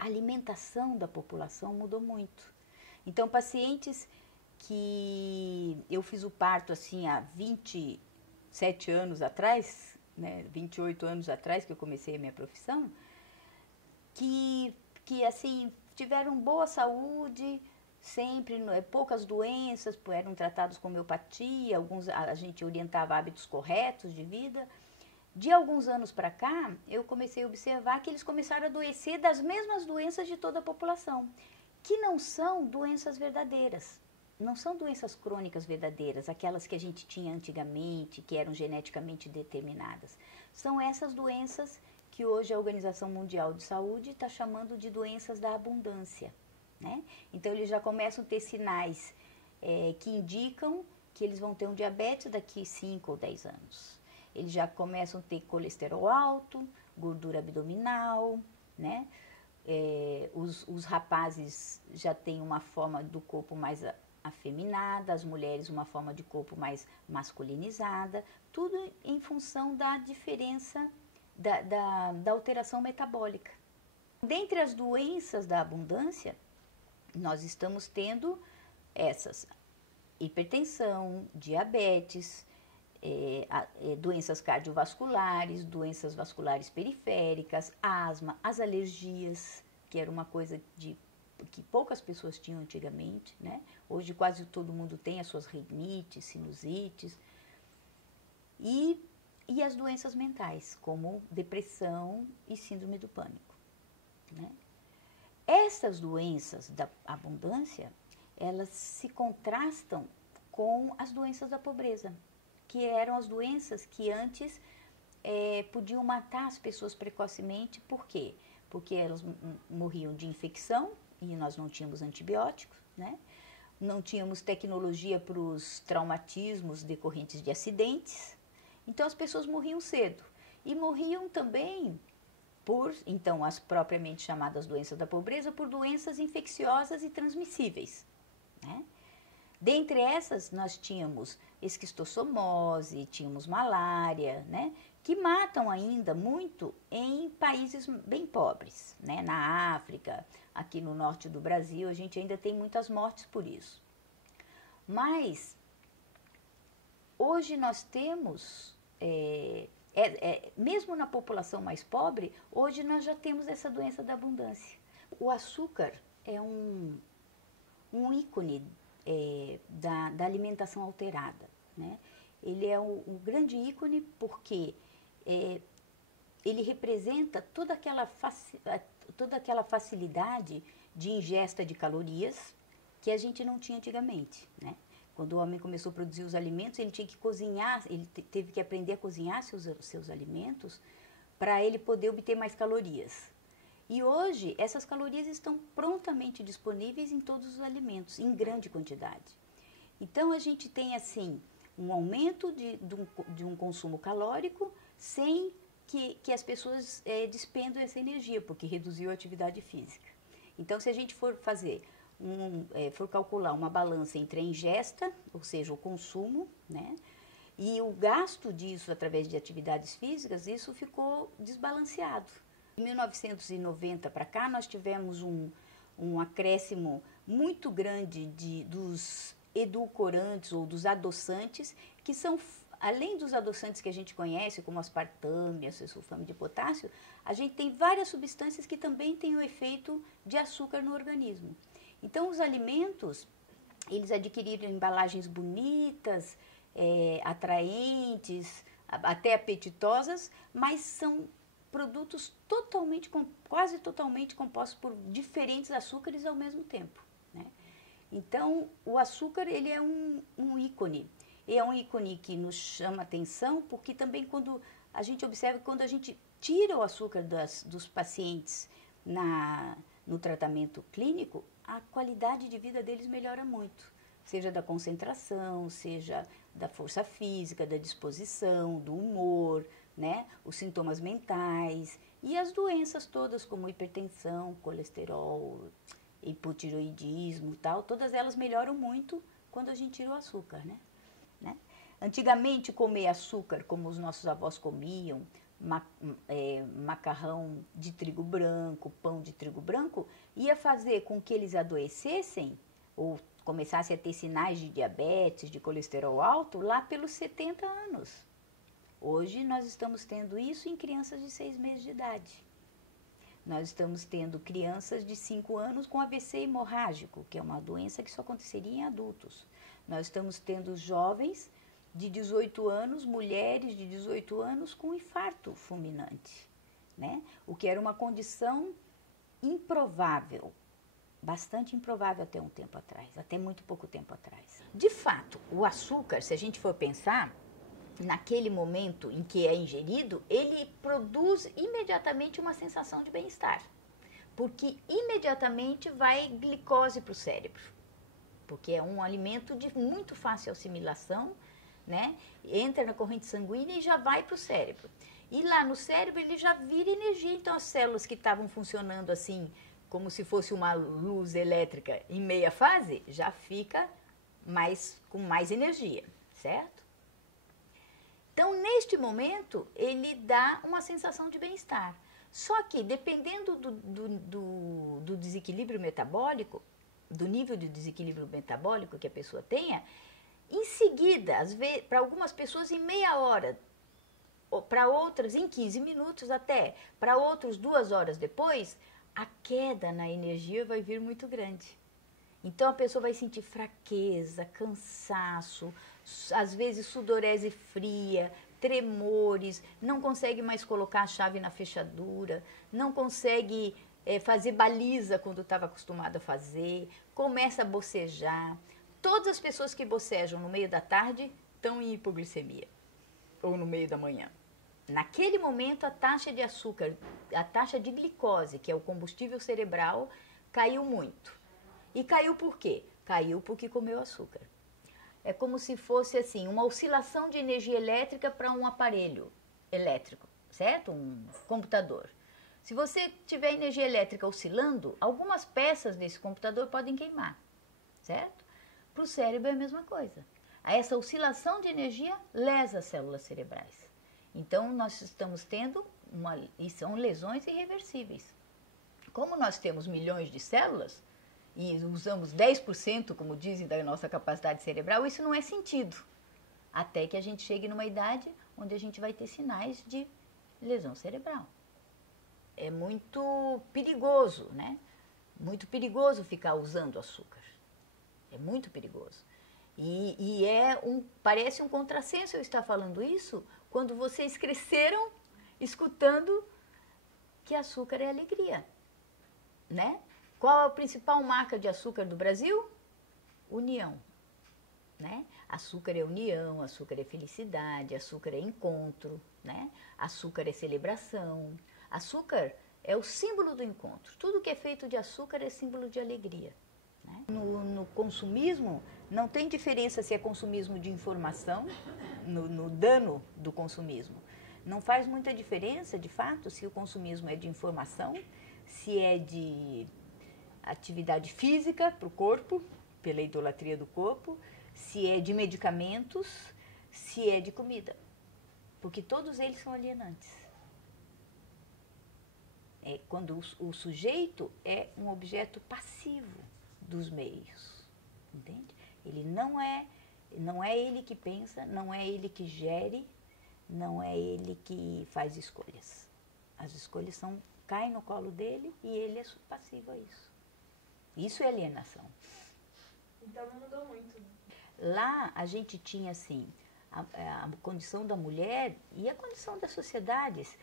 a alimentação da população mudou muito. Então, pacientes que eu fiz o parto assim há 27 anos atrás, né, 28 anos atrás que eu comecei a minha profissão, que assim, tiveram boa saúde, sempre, poucas doenças, eram tratados com homeopatia, alguns, a gente orientava hábitos corretos de vida. De alguns anos para cá, eu comecei a observar que eles começaram a adoecer das mesmas doenças de toda a população, que não são doenças verdadeiras, não são doenças crônicas verdadeiras, aquelas que a gente tinha antigamente, que eram geneticamente determinadas. São essas doenças que hoje a Organização Mundial de Saúde está chamando de doenças da abundância, né? Então, eles já começam a ter sinais que indicam que eles vão ter um diabetes daqui 5 ou 10 anos. Eles já começam a ter colesterol alto, gordura abdominal, né? Os rapazes já têm uma forma do corpo mais afeminada, as mulheres uma forma de corpo mais masculinizada, tudo em função da diferença da alteração metabólica. Dentre as doenças da abundância, nós estamos tendo essas: hipertensão, diabetes, doenças cardiovasculares, doenças vasculares periféricas, asma, as alergias, que era uma coisa que poucas pessoas tinham antigamente, né? Hoje quase todo mundo tem as suas rinites, sinusites. E as doenças mentais, como depressão e síndrome do pânico, né? Essas doenças da abundância, elas se contrastam com as doenças da pobreza, que eram as doenças que antes podiam matar as pessoas precocemente. Por quê? Porque elas morriam de infecção e nós não tínhamos antibióticos, né? Não tínhamos tecnologia para os traumatismos decorrentes de acidentes. Então, as pessoas morriam cedo. E morriam também por, então, as propriamente chamadas doenças da pobreza, por doenças infecciosas e transmissíveis, né? Dentre essas, nós tínhamos esquistossomose, tínhamos malária, né? Que matam ainda muito em países bem pobres, né? Na África, aqui no norte do Brasil, a gente ainda tem muitas mortes por isso. Mas, hoje nós temos, mesmo na população mais pobre, hoje nós já temos essa doença da abundância. O açúcar é um ícone da alimentação alterada, né? Ele é um grande ícone porque ele representa toda aquela facilidade de ingesta de calorias que a gente não tinha antigamente, né? Quando o homem começou a produzir os alimentos, ele tinha que cozinhar, ele teve que aprender a cozinhar seus alimentos para ele poder obter mais calorias. E hoje, essas calorias estão prontamente disponíveis em todos os alimentos, em grande quantidade. Então, a gente tem, assim, um aumento de um consumo calórico sem que as pessoas despendam essa energia, porque reduziu a atividade física. Então, se a gente for for calcular uma balança entre a ingesta, ou seja, o consumo, né, e o gasto disso através de atividades físicas, isso ficou desbalanceado. Em 1990 para cá, nós tivemos um acréscimo muito grande dos edulcorantes ou dos adoçantes, que são, além dos adoçantes que a gente conhece, como aspartame, sulfame de potássio, a gente tem várias substâncias que também têm o efeito de açúcar no organismo. Então, os alimentos, eles adquiriram embalagens bonitas, atraentes, até apetitosas, mas são produtos quase totalmente compostos por diferentes açúcares ao mesmo tempo, né? Então, o açúcar, ele é um ícone. E é um ícone que nos chama atenção, porque também quando a gente observa que quando a gente tira o açúcar dos pacientes no tratamento clínico, a qualidade de vida deles melhora muito. Seja da concentração, seja da força física, da disposição, do humor, né? Os sintomas mentais e as doenças todas, como hipertensão, colesterol, hipotiroidismo e tal, todas elas melhoram muito quando a gente tira o açúcar, né? Antigamente, comer açúcar, como os nossos avós comiam, macarrão de trigo branco, pão de trigo branco, ia fazer com que eles adoecessem ou começassem a ter sinais de diabetes, de colesterol alto, lá pelos 70 anos. Hoje nós estamos tendo isso em crianças de 6 meses de idade. Nós estamos tendo crianças de 5 anos com AVC hemorrágico, que é uma doença que só aconteceria em adultos. Nós estamos tendo jovens de 18 anos, mulheres de 18 anos com infarto fulminante, né? O que era uma condição improvável, bastante improvável até um tempo atrás, até muito pouco tempo atrás. De fato, o açúcar, se a gente for pensar, naquele momento em que é ingerido, ele produz imediatamente uma sensação de bem-estar, porque imediatamente vai glicose para o cérebro, porque é um alimento de muito fácil assimilação, né? Entra na corrente sanguínea e já vai para o cérebro. E lá no cérebro ele já vira energia, então as células que estavam funcionando assim, como se fosse uma luz elétrica em meia fase, já fica com mais energia, certo? Então, neste momento, ele dá uma sensação de bem-estar. Só que, dependendo do desequilíbrio metabólico, do nível de desequilíbrio metabólico que a pessoa tenha, em seguida, para algumas pessoas em meia hora, para outras em 15 minutos até, para outros 2 horas depois, a queda na energia vai vir muito grande. Então a pessoa vai sentir fraqueza, cansaço, às vezes sudorese fria, tremores, não consegue mais colocar a chave na fechadura, não consegue fazer baliza quando estava acostumado a fazer, começa a bocejar. Todas as pessoas que bocejam no meio da tarde estão em hipoglicemia, ou no meio da manhã. Naquele momento, a taxa de açúcar, a taxa de glicose, que é o combustível cerebral, caiu muito. E caiu por quê? Caiu porque comeu açúcar. É como se fosse assim, uma oscilação de energia elétrica para um aparelho elétrico, certo? Um computador. Se você tiver energia elétrica oscilando, algumas peças desse computador podem queimar, certo? Para o cérebro é a mesma coisa. Essa oscilação de energia lesa as células cerebrais. Então, nós estamos tendo e são lesões irreversíveis. Como nós temos milhões de células e usamos 10%, como dizem, da nossa capacidade cerebral, isso não é sentido. Até que a gente chegue numa idade onde a gente vai ter sinais de lesão cerebral. É muito perigoso, né? Muito perigoso ficar usando açúcar. É muito perigoso. E parece um contrassenso eu estar falando isso quando vocês cresceram escutando que açúcar é alegria, né? Qual a principal marca de açúcar do Brasil? União, né? Açúcar é união, açúcar é felicidade, açúcar é encontro, né? Açúcar é celebração. Açúcar é o símbolo do encontro. Tudo que é feito de açúcar é símbolo de alegria. Né? No consumismo, não tem diferença se é consumismo de informação, no dano do consumismo. Não faz muita diferença, de fato, se o consumismo é de informação, se é de atividade física para o corpo, pela idolatria do corpo, se é de medicamentos, se é de comida. Porque todos eles são alienantes. É quando o sujeito é um objeto passivo dos meios, entende? Ele não é ele que pensa, não é ele que gere, não é ele que faz escolhas. As escolhas caem no colo dele e ele é passivo a isso. Isso é alienação. Então não mudou muito. Lá a gente tinha assim, a condição da mulher e a condição das sociedades.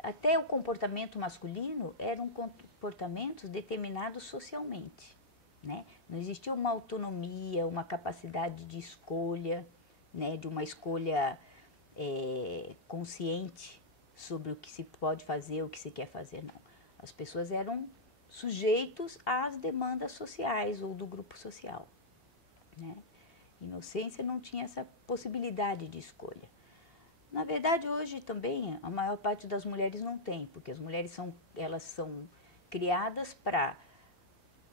Até o comportamento masculino eram comportamentos determinados socialmente. Né? Não existia uma autonomia, uma capacidade de escolha, né? De uma escolha consciente sobre o que se pode fazer, o que se quer fazer, não. As pessoas eram sujeitos às demandas sociais ou do grupo social. Né? Inocência não tinha essa possibilidade de escolha. Na verdade, hoje também, a maior parte das mulheres não tem, porque as mulheres são criadas para,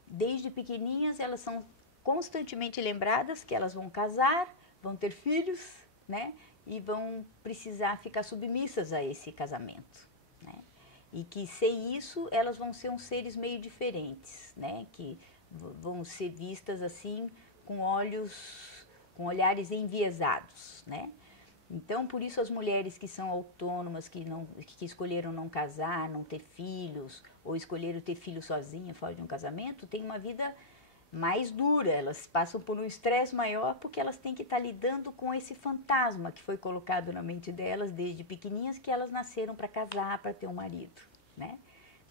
desde pequeninhas, elas são constantemente lembradas que elas vão casar, vão ter filhos, né? e vão precisar ficar submissas a esse casamento, né? E que sem isso elas vão ser uns seres meio diferentes, né? Que vão ser vistas assim com olhares enviesados, né? Então, por isso as mulheres que são autônomas, que escolheram não casar, não ter filhos, ou escolheram ter filhos sozinhas fora de um casamento, têm uma vida mais dura, elas passam por um estresse maior porque elas têm que estar lidando com esse fantasma que foi colocado na mente delas desde pequenininhas, que elas nasceram para casar, para ter um marido, né?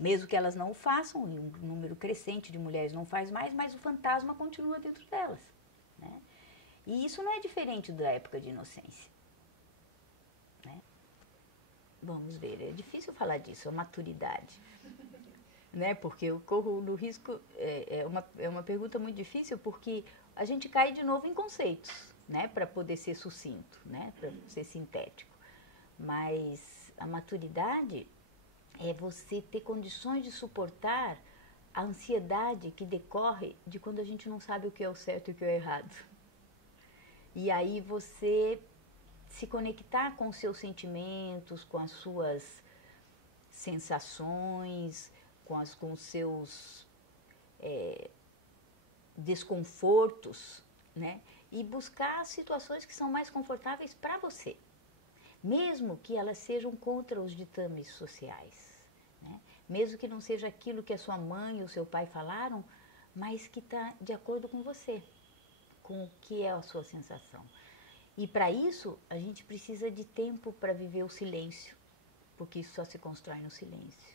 Mesmo que elas não o façam, e um número crescente de mulheres não faz mais, mas o fantasma continua dentro delas, né? E isso não é diferente da época de inocência, né? Vamos ver, é difícil falar disso, a maturidade, né? Porque eu corro no risco, é uma pergunta muito difícil, porque a gente cai de novo em conceitos, né? Para poder ser sucinto, né? Para ser sintético. Mas a maturidade é você ter condições de suportar a ansiedade que decorre de quando a gente não sabe o que é o certo e o que é o errado. E aí você se conectar com os seus sentimentos, com as suas sensações, com os seus desconfortos, né? E buscar situações que são mais confortáveis para você, mesmo que elas sejam contra os ditames sociais, né? Mesmo que não seja aquilo que a sua mãe ou seu pai falaram, mas que está de acordo com você, com o que é a sua sensação. E para isso, a gente precisa de tempo para viver o silêncio, porque isso só se constrói no silêncio.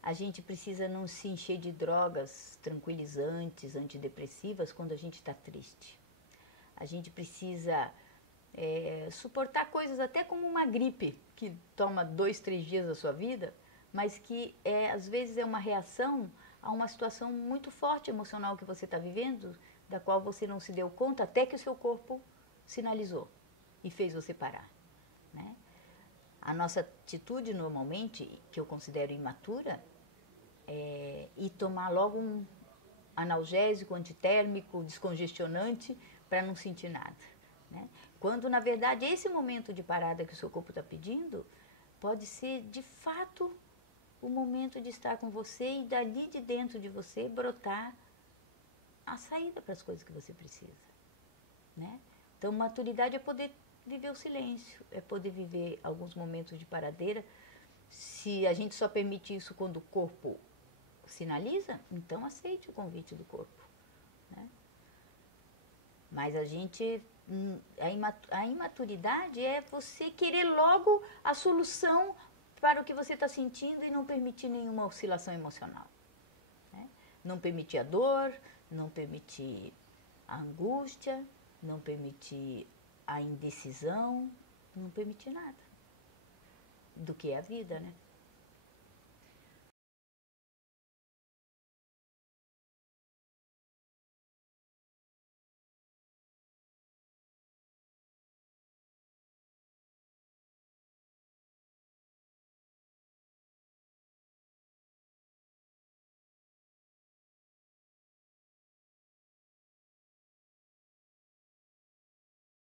A gente precisa não se encher de drogas tranquilizantes, antidepressivas, quando a gente está triste. A gente precisa suportar coisas até como uma gripe, que toma 2, 3 dias da sua vida, mas que às vezes é uma reação a uma situação muito forte emocional que você está vivendo, da qual você não se deu conta até que o seu corpo sinalizou e fez você parar, né? A nossa atitude normalmente, que eu considero imatura, é ir tomar logo um analgésico, antitérmico, descongestionante, para não sentir nada, né? Quando, na verdade, esse momento de parada que o seu corpo está pedindo, pode ser, de fato, o momento de estar com você e dali de dentro de você brotar a saída para as coisas que você precisa, né? Então, maturidade é poder viver o silêncio, é poder viver alguns momentos de paradeira. Se a gente só permite isso quando o corpo sinaliza, então aceite o convite do corpo, né? Mas a imaturidade é você querer logo a solução para o que você está sentindo e não permitir nenhuma oscilação emocional, né? Não permitir a dor, não permitir a angústia, não permitir a indecisão, não permitir nada do que é a vida, né?